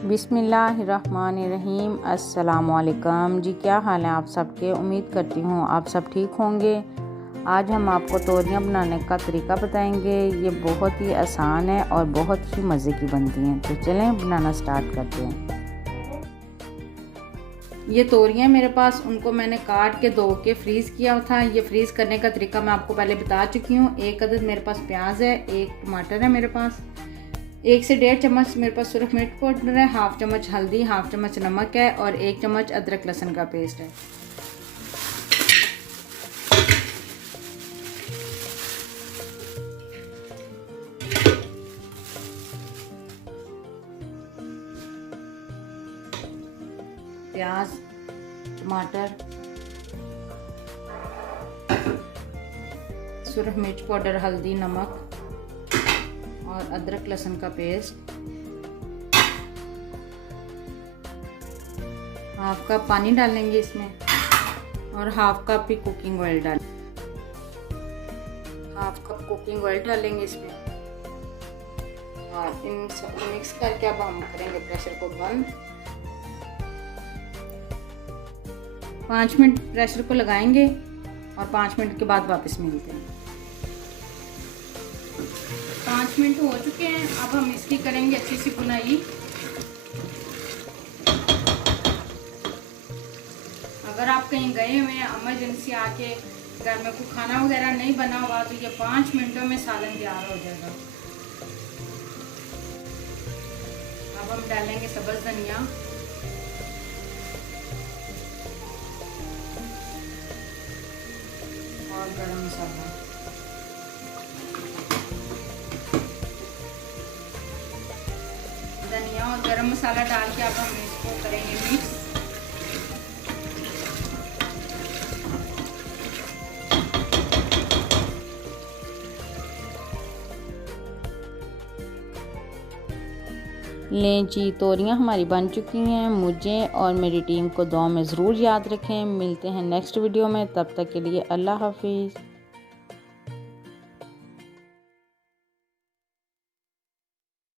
बिस्मिल्लाहिर्रहमानिर्रहीम। अस्सलामुअलैकुम जी, क्या हाल है आप सबके। उम्मीद करती हूँ आप सब ठीक होंगे। आज हम आपको तोरियां बनाने का तरीका बताएंगे। ये बहुत ही आसान है और बहुत ही मज़े की बनती हैं। तो चलें बनाना स्टार्ट करते हैं। ये तोरियां मेरे पास, उनको मैंने काट के धो के फ्रीज़ किया था। ये फ्रीज़ करने का तरीका मैं आपको पहले बता चुकी हूँ। एक अदद मेरे पास प्याज है, एक टमाटर है मेरे पास, 1 से 1.5 चम्मच मेरे पास सुरख मिर्च पाउडर है, हाफ चम्मच हल्दी, हाफ चम्मच नमक है और 1 चम्मच अदरक लहसुन का पेस्ट है। प्याज, टमाटर, सुरख मिर्च पाउडर, हल्दी, नमक और अदरक लहसुन का पेस्ट। हाफ कप पानी डालेंगे इसमें और हाफ कप ही cooking oil half cup cooking oil डालेंगे इसमें और इन सब मिक्स करके अब हम करेंगे प्रेशर को बंद। 5 मिनट प्रेशर को लगाएंगे और 5 मिनट के बाद वापस मिलते हैं। 5 मिनट हो चुके हैं। अब हम इसकी करेंगे अच्छी सी भुनाई। अगर आप कहीं गए हुए हैं इमरजेंसी, आके घर में कोई खाना वगैरह नहीं बना हुआ, तो ये 5 मिनटों में सालन तैयार हो जाएगा। अब हम डालेंगे सब्ज़ धनिया और गरम मसाला। धनिया और गरम मसाला डाल के अब हम इसको करेंगे मिक्स। लें जी, तोरियां हमारी बन चुकी हैं। मुझे और मेरी टीम को दुआ में ज़रूर याद रखें। मिलते हैं नेक्स्ट वीडियो में, तब तक के लिए अल्लाह हाफिज़।